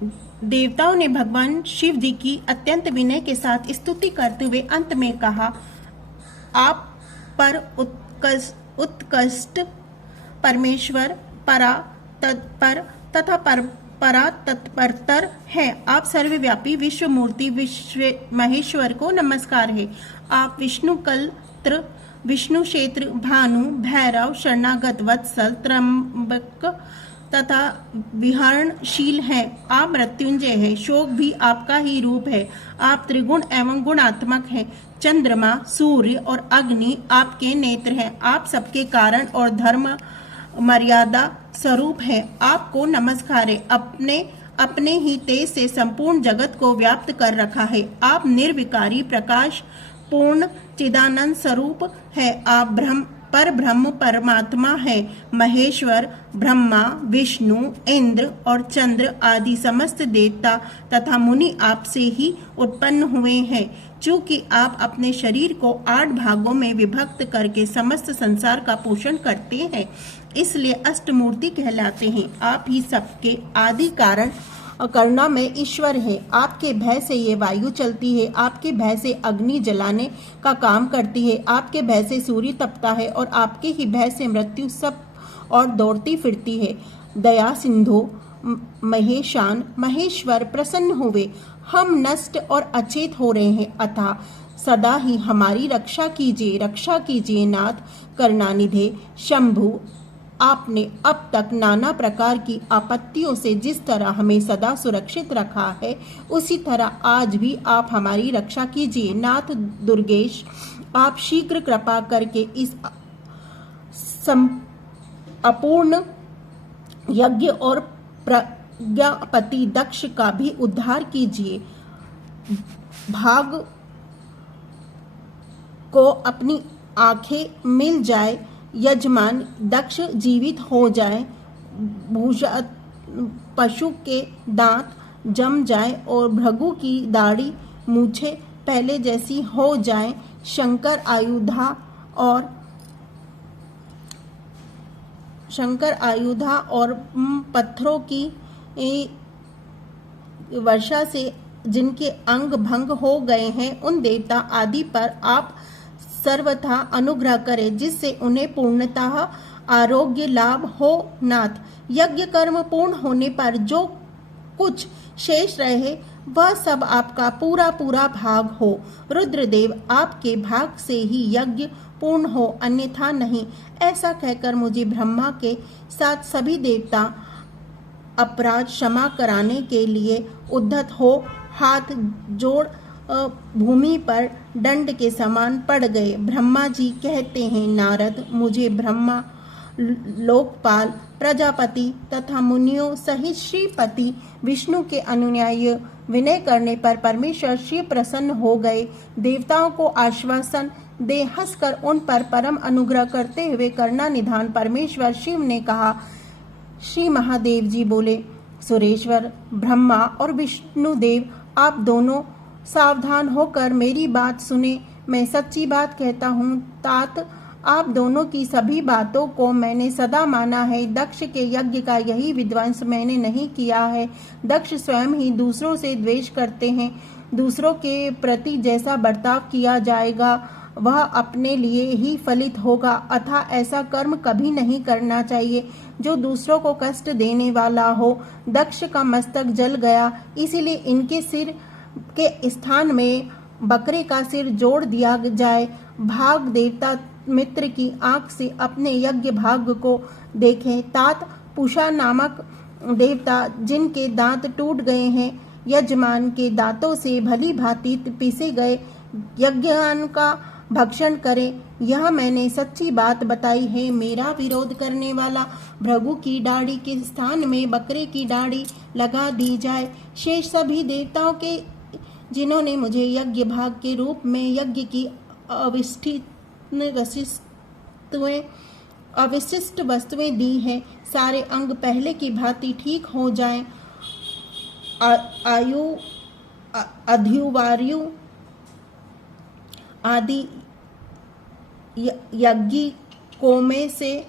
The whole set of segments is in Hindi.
देवताओं ने भगवान शिव जी की अत्यंत विनय के साथ स्तुति करते हुए अंत में कहा, आप पर उत्कृष्ट परमेश्वर, परा तत्पर तथा परा तत्परतर है। आप सर्वव्यापी विश्व मूर्ति विश्व महेश्वर को नमस्कार है। आप विष्णु कलत्र, विष्णु क्षेत्र, भानु, भैरव, शरणागत वत्सल, त्रंबक तथा विहरणशील है। आप मृत्युंजय है, शोक भी आपका ही रूप है। आप त्रिगुण एवं गुणात्मक है। चंद्रमा, सूर्य और अग्नि आपके नेत्र हैं। आप सबके कारण और धर्म मर्यादा स्वरूप है। आपको नमस्कार है। अपने ही तेज से संपूर्ण जगत को व्याप्त कर रखा है। आप निर्विकारी प्रकाश पूर्ण चिदानंद स्वरूप है। आप पर ब्रह्म परमात्मा है। महेश्वर, ब्रह्मा, विष्णु, इंद्र और चंद्र आदि समस्त देवता तथा मुनि आपसे ही उत्पन्न हुए हैं। चूंकि आप अपने शरीर को 8 भागों में विभक्त करके समस्त संसार का पोषण करते हैं, इसलिए अष्टमूर्ति कहलाते हैं। आप ही सबके आदि कारण करुणा में ईश्वर है। आपके भय से ये वायु चलती है। आपके भय से अग्नि जलाने का काम करती है। आपके भय से सूर्य तपता है और आपके ही भय से मृत्यु सब और दौड़ती फिरती है। दया सिंधु महेशान, महेश्वर प्रसन्न हुए। हम नष्ट और अचेत हो रहे हैं, अतः सदा ही हमारी रक्षा कीजिए नाथ करुणानिधे शंभु। आपने अब तक नाना प्रकार की आपत्तियों से जिस तरह हमें सदा सुरक्षित रखा है, उसी तरह आज भी आप हमारी रक्षा कीजिए। नाथ दुर्गेश, आप शीघ्र कृपा करके इस अपूर्ण यज्ञ और प्रज्ञापति दक्ष का भी उद्धार कीजिए। भाग को अपनी आंखें मिल जाए, यजमान दक्ष जीवित हो जाए, भूषा पशु के दांत जम जाए और भृगु की दाढ़ी मूछे पहले जैसी हो जाए, शंकर आयुधा और पत्थरों की वर्षा से जिनके अंग भंग हो गए हैं, उन देवता आदि पर आप सर्वथा अनुग्रह करे, जिससे उन्हें पूर्णतः आरोग्य लाभ हो। नाथ, यज्ञ कर्म पूर्ण होने पर जो कुछ शेष रहे, वह सब आपका पूरा पूरा भाग हो। रुद्रदेव, आपके भाग से ही यज्ञ पूर्ण हो, अन्यथा नहीं। ऐसा कहकर मुझे ब्रह्मा के साथ सभी देवता अपराध क्षमा कराने के लिए उद्धत हो हाथ जोड़ भूमि पर दंड के समान पड़ गए। ब्रह्मा जी कहते हैं, नारद, मुझे ब्रह्मा, लोकपाल, प्रजापति तथा मुनियों सहित श्रीपति विष्णु के अनुयायी विनय करने पर परमेश्वर शिव प्रसन्न हो गए। देवताओं को आश्वासन दे हंसकर उन पर परम अनुग्रह करते हुए करुणा निधान परमेश्वर शिव ने कहा। श्री महादेव जी बोले, सुरेश्वर, ब्रह्मा और विष्णुदेव, आप दोनों सावधान होकर मेरी बात सुने। मैं सच्ची बात कहता हूँ। तात, आप दोनों की सभी बातों को मैंने सदा माना है। दक्ष के यज्ञ का यही विध्वंस मैंने नहीं किया है। दक्ष स्वयं ही दूसरों से द्वेष करते हैं। दूसरों के प्रति जैसा बर्ताव किया जाएगा, वह अपने लिए ही फलित होगा। अतः ऐसा कर्म कभी नहीं करना चाहिए जो दूसरों को कष्ट देने वाला हो। दक्ष का मस्तक जल गया, इसीलिए इनके सिर के स्थान में बकरे का सिर जोड़ दिया जाए। भाग देवता मित्र की आंख से अपने यज्ञ भाग को देखें। तात, पूषा नामक देवता जिनके दांत टूट गए हैं, यजमान के दांतों से भली भांति पीसे गए यज्ञान का भक्षण करें। यह मैंने सच्ची बात बताई है। मेरा विरोध करने वाला भृगु की दाढ़ी के स्थान में बकरे की दाढ़ी लगा दी जाए। शेष सभी देवताओं के जिन्होंने मुझे यज्ञ भाग के रूप में यज्ञ की अविशिष्ट वस्तुएं दी हैं, सारे अंग पहले की भांति ठीक हो जाएं। आयु, अध्युवायु आदि यज्ञिकों में से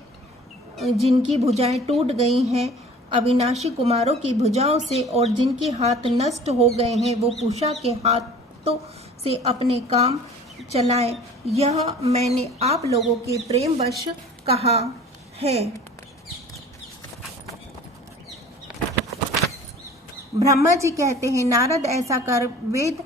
जिनकी भुजाएं टूट गई हैं, अविनाशी कुमारों की भुजाओं से और जिनके हाथ नष्ट हो गए हैं वो पूषा के हाथों से अपने काम चलाएं। यह मैंने आप लोगों के प्रेमवश कहा है। ब्रह्मा जी कहते हैं, नारद ऐसा कर वेद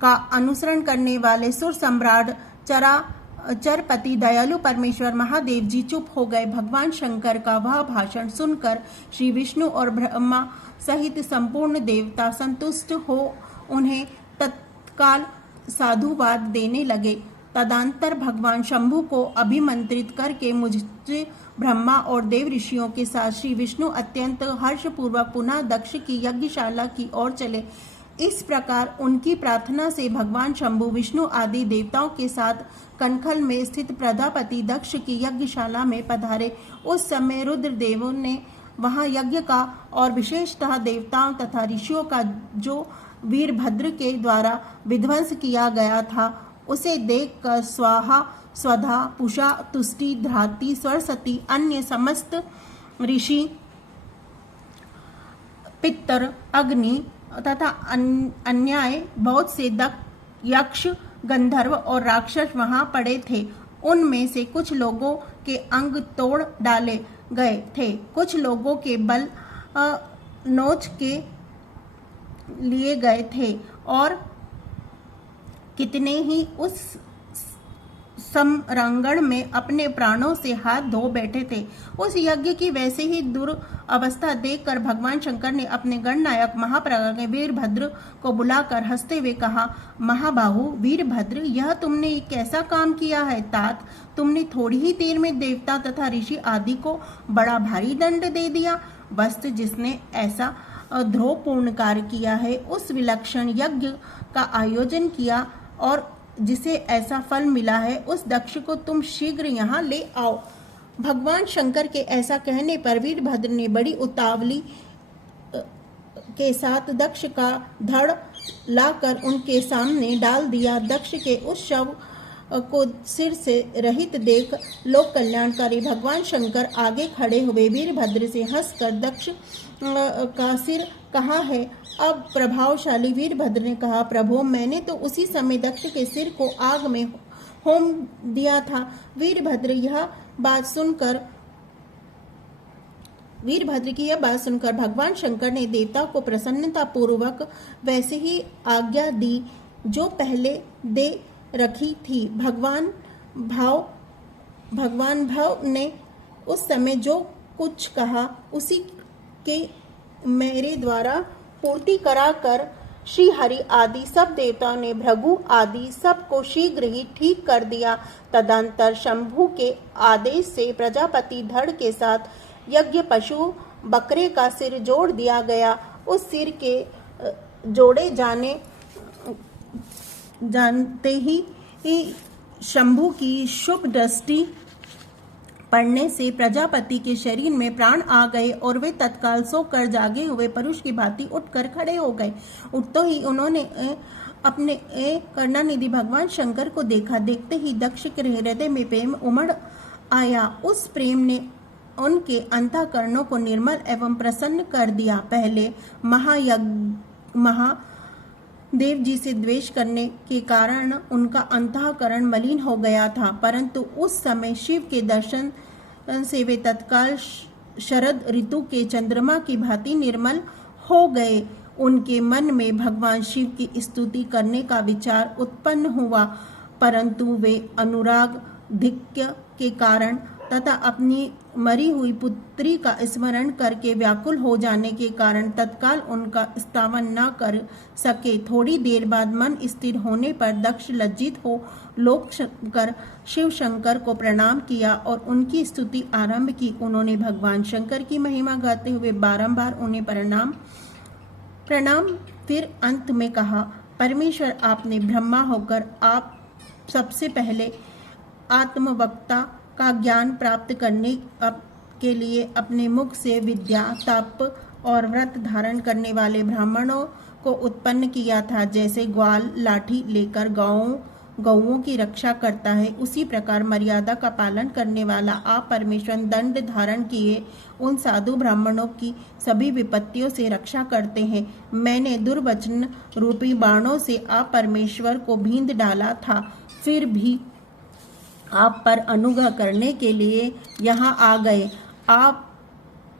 का अनुसरण करने वाले सुर सम्राट चरपति दयालु परमेश्वर महादेव जी चुप हो गए। भगवान शंकर का वह भाषण सुनकर श्री विष्णु और ब्रह्मा सहित संपूर्ण देवता संतुष्ट हो उन्हें तत्काल साधुवाद देने लगे। तदंतर भगवान शंभु को अभिमंत्रित करके मुझसे ब्रह्मा और देव ऋषियों के साथ श्री विष्णु अत्यंत हर्षपूर्वक पुनः दक्ष की यज्ञशाला की ओर चले। इस प्रकार उनकी प्रार्थना से भगवान शंभु विष्णु आदि देवताओं के साथ कनखल में स्थित प्रजापति दक्ष की यज्ञशाला में पधारे। उस समय रुद्रदेवों ने वहां यज्ञ का और विशेषतः देवताओं तथा ऋषियों का जो वीरभद्र के द्वारा विध्वंस किया गया था उसे देखकर स्वाहा स्वधा पुषा तुष्टि धृति सरस्वती अन्य समस्त ऋषि पितर अग्नि तथा अन्याय बहुत से यक्ष गंधर्व और राक्षस वहां पड़े थे। उनमें से कुछ लोगों के अंग तोड़ डाले गए थे, कुछ लोगों के बल नोच के लिए गए थे और कितने ही उस समरांगण में अपने प्राणों से हाथ धो बैठे थे। उस यज्ञ की वैसे ही दुर्अवस्था देखकर भगवान शंकर ने अपने गणनायक महाप्रज्ञ वीरभद्र को बुलाकर हंसते हुए कहा, महाबाहु वीरभद्र, यह तुमने कैसा काम किया है तात? तुमने थोड़ी ही देर में देवता तथा ऋषि आदि को बड़ा भारी दंड दे दिया। वस्तु जिसने ऐसा द्रोहपूर्ण कार्य किया है, उस विलक्षण यज्ञ का आयोजन किया और जिसे ऐसा फल मिला है, उस दक्ष को तुम शीघ्र यहाँ ले आओ। भगवान शंकर के ऐसा कहने पर वीरभद्र ने बड़ी उतावली के साथ दक्ष का धड़ लाकर उनके सामने डाल दिया। दक्ष के उस शव को सिर से रहित देख लोक कल्याणकारी भगवान शंकर आगे खड़े हुए वीरभद्र से हंसकर दक्ष का सिर कहाँ है? अब प्रभावशाली वीरभद्र ने कहा, प्रभु, मैंने तो उसी समय दक्ष के सिर को आग में होम दिया था। वीरभद्र की यह बात सुनकर भगवान शंकर ने देवता को प्रसन्नता पूर्वक वैसे ही आज्ञा दी जो पहले दे रखी थी। भगवान भाव ने उस समय जो कुछ कहा उसी के मेरे द्वारा पूर्ति कराकर श्री हरि आदि सब देवताओं ने भृगु आदि सबको शीघ्र ही ठीक कर दिया। तदंतर शंभु के आदेश से प्रजापति धड़ के साथ यज्ञ पशु बकरे का सिर जोड़ दिया गया। उस सिर के जोड़े जानते ही शंभु की शुभ दृष्टि पड़ने से प्रजापति के शरीर में प्राण आ गए और वे तत्काल सोकर जागे हुए पुरुष की भांति उठकर खड़े हो गए। उठते ही उन्होंने अपने करुणानिधि भगवान शंकर को देखा। देखते ही दक्ष के हृदय में प्रेम उमड़ आया। उस प्रेम ने उनके अंतःकरणों को निर्मल एवं प्रसन्न कर दिया। पहले महादेव जी से द्वेष करने के कारण उनका अंतःकरण मलिन हो गया था, परंतु उस समय शिव के दर्शन से वे तत्काल शरद ऋतु के चंद्रमा की भांति निर्मल हो गए। उनके मन में भगवान शिव की स्तुति करने का विचार उत्पन्न हुआ, परंतु वे अनुराग धिक्य के कारण तथा अपनी मरी हुई पुत्री का स्मरण करके व्याकुल हो जाने के कारण तत्काल उनका स्तवन न कर सके। थोड़ी देर बाद मन स्थिर होने पर दक्ष लज्जित हो लोक कर शिव शंकर को प्रणाम किया और उनकी स्तुति आरंभ की। उन्होंने भगवान शंकर की महिमा गाते हुए बारंबार उन्हें प्रणाम फिर अंत में कहा, परमेश्वर, आपने ब्रह्मा होकर आप सबसे पहले आत्मवक्ता का ज्ञान प्राप्त करने के लिए अपने मुख से विद्या, तप और व्रत धारण करने वाले ब्राह्मणों को उत्पन्न किया था। जैसे ग्वाल लाठी लेकर गांवों गौओं की रक्षा करता है, उसी प्रकार मर्यादा का पालन करने वाला आप परमेश्वर दंड धारण किए उन साधु ब्राह्मणों की सभी विपत्तियों से रक्षा करते हैं। मैंने दुर्वचन रूपी बाणों से आप परमेश्वर को भींद डाला था, फिर भी आप पर अनुग्रह करने के लिए यहाँ आ गए। आप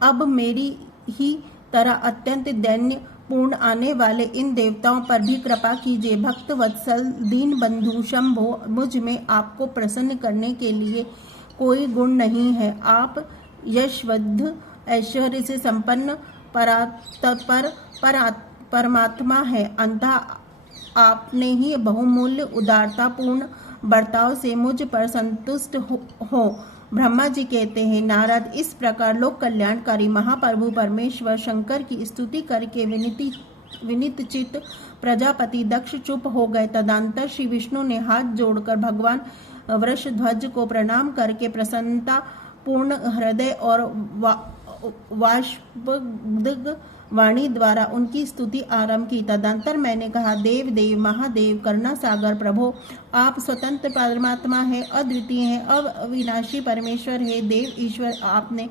अब मेरी ही तरह अत्यंत दैन्य पूर्ण आने वाले इन देवताओं पर भी कृपा कीजिए। भक्त वत्सल दीन बंधु शंभो, मुझ में आपको प्रसन्न करने के लिए कोई गुण नहीं है। आप यशवद्ध ऐश्वर्य से संपन्न परमात्मा है। अंतः आपने ही बहुमूल्य उदारता पूर्ण बर्ताव से मुझ पर संतुष्ट हो। ब्रह्मा जी कहते हैं, नारद, इस प्रकार लोक कल्याणकारी महाप्रभु परमेश्वर शंकर की स्तुति करके विनीत चित्त प्रजापति दक्ष चुप हो गए। तदंतर श्री विष्णु ने हाथ जोड़कर भगवान वृषध्वज को प्रणाम करके प्रसन्नता पूर्ण हृदय और वाष्पदग्ध वाणी द्वारा उनकी स्तुति आरंभ की। तदंतर मैंने कहा, देव देव महादेव करुणा सागर प्रभो, आप स्वतंत्र परमात्मा है, अद्वितीय है, अविनाशी परमेश्वर है। देव ईश्वर, आपने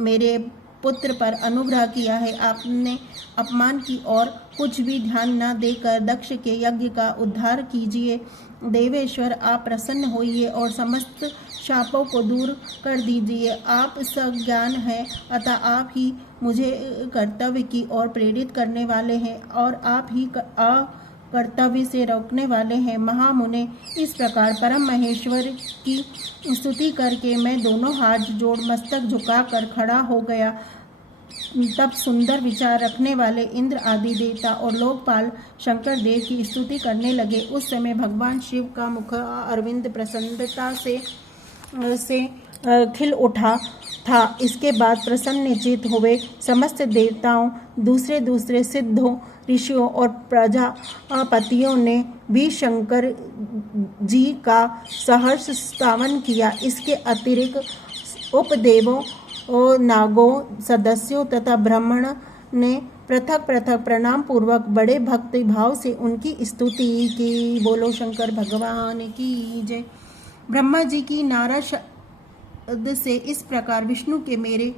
मेरे पुत्र पर अनुग्रह किया है। आपने अपमान की और कुछ भी ध्यान न देकर दक्ष के यज्ञ का उद्धार कीजिए। देवेश्वर, आप प्रसन्न होइए और समस्त शापों को दूर कर दीजिए। आप सज्ञान हैं, अतः आप ही मुझे कर्तव्य की ओर प्रेरित करने वाले हैं और आप ही कर्तव्य से रोकने वाले हैं। महामुने, इस प्रकार परम महेश्वर की स्तुति करके मैं दोनों हाथ जोड़ मस्तक झुकाकर खड़ा हो गया। तब सुंदर विचार रखने वाले इंद्र आदि देवता और लोकपाल शंकर देव की स्तुति करने लगे। उस समय भगवान शिव का मुख अरविंद प्रसन्नता से खिल उठा था। इसके बाद प्रसन्नचित्त हुए समस्त देवताओं, दूसरे दूसरे सिद्धों, ऋषियों और प्रजापतियों ने भी शंकर जी का सहर्ष स्तवन किया। इसके अतिरिक्त उपदेवों और नागों, सदस्यों तथा ब्राह्मण ने पृथक पृथक प्रणाम पूर्वक बड़े भक्ति भाव से उनकी स्तुति की। बोलो शंकर भगवान की जय। ब्रह्मा जी की नारद से इस प्रकार विष्णु के मेरे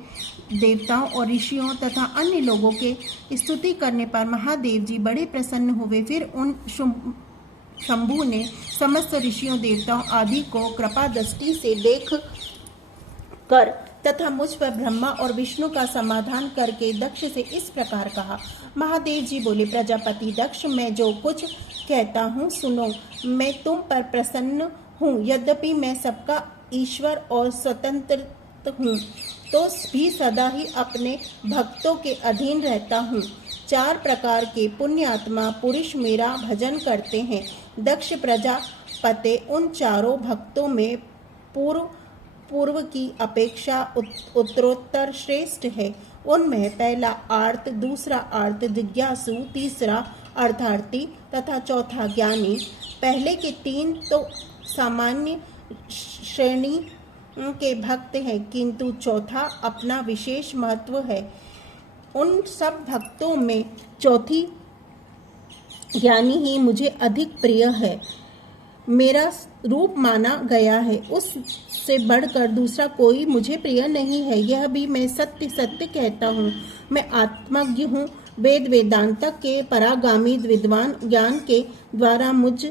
देवताओं और ऋषियों तथा अन्य लोगों के स्तुति करने पर महादेव जी बड़े प्रसन्न हुए। फिर उन शंभु ने समस्त ऋषियों देवताओं आदि को कृपा दृष्टि से देख कर तथा मुझ पर ब्रह्मा और विष्णु का समाधान करके दक्ष से इस प्रकार कहा। महादेव जी बोले, प्रजापति दक्ष, मैं जो कुछ कहता हूँ सुनो। मैं तुम पर प्रसन्न हूँ, यद्यपि मैं सबका ईश्वर और स्वतंत्र हूँ, तो भी सदा ही अपने भक्तों के अधीन रहता हूँ। 4 प्रकार के पुण्यात्मा पुरुष मेरा भजन करते हैं। दक्ष प्रजापति उन चारों भक्तों में पूर्व की अपेक्षा उत्तरोत्तर श्रेष्ठ है। उनमें पहला आर्त, दूसरा आर्त जिज्ञासु, तीसरा अर्थार्थी तथा चौथा ज्ञानी। पहले के 3 तो सामान्य श्रेणी के भक्त हैं, किंतु चौथा अपना विशेष महत्व है। उन सब भक्तों में चौथी ज्ञानी ही मुझे अधिक प्रिय है। मेरा रूप माना गया है, उससे बढ़कर दूसरा कोई मुझे प्रिय नहीं है। यह भी मैं सत्य सत्य कहता हूँ। मैं आत्मज्ञ हूँ। वेद वेदांत के परागामी विद्वान ज्ञान के द्वारा मुझ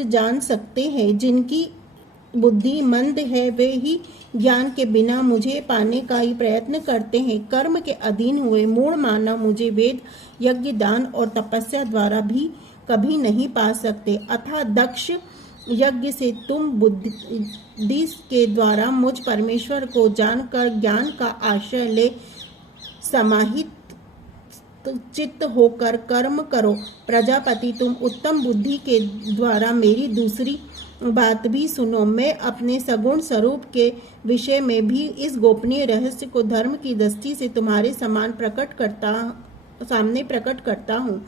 जान सकते हैं। जिनकी बुद्धि मंद है वे ही ज्ञान के बिना मुझे पाने का ही प्रयत्न करते हैं। कर्म के अधीन हुए मूढ़ मानव मुझे वेद, यज्ञ, दान और तपस्या द्वारा भी कभी नहीं पा सकते। अतः दक्ष, यज्ञ से तुम बुद्धि के द्वारा मुझ परमेश्वर को जानकर ज्ञान का आश्रय ले समाहित चित्त होकर कर्म करो। प्रजापति, तुम उत्तम बुद्धि के द्वारा मेरी दूसरी बात भी सुनो। मैं अपने सगुण स्वरूप के विषय में भी इस गोपनीय रहस्य को धर्म की दृष्टि से तुम्हारे सामने प्रकट करता हूँ।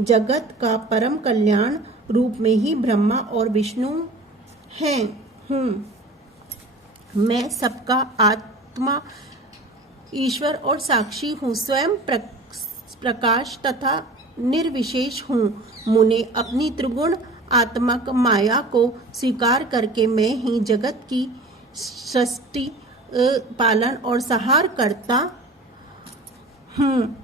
जगत का परम कल्याण रूप में ही ब्रह्मा और विष्णु हूँ। मैं सबका आत्मा, ईश्वर और साक्षी हूँ। स्वयं प्रकाश तथा निर्विशेष हूँ। मुने अपनी त्रिगुण आत्मक माया को स्वीकार करके मैं ही जगत की सृष्टि पालन और संहार करता हूँ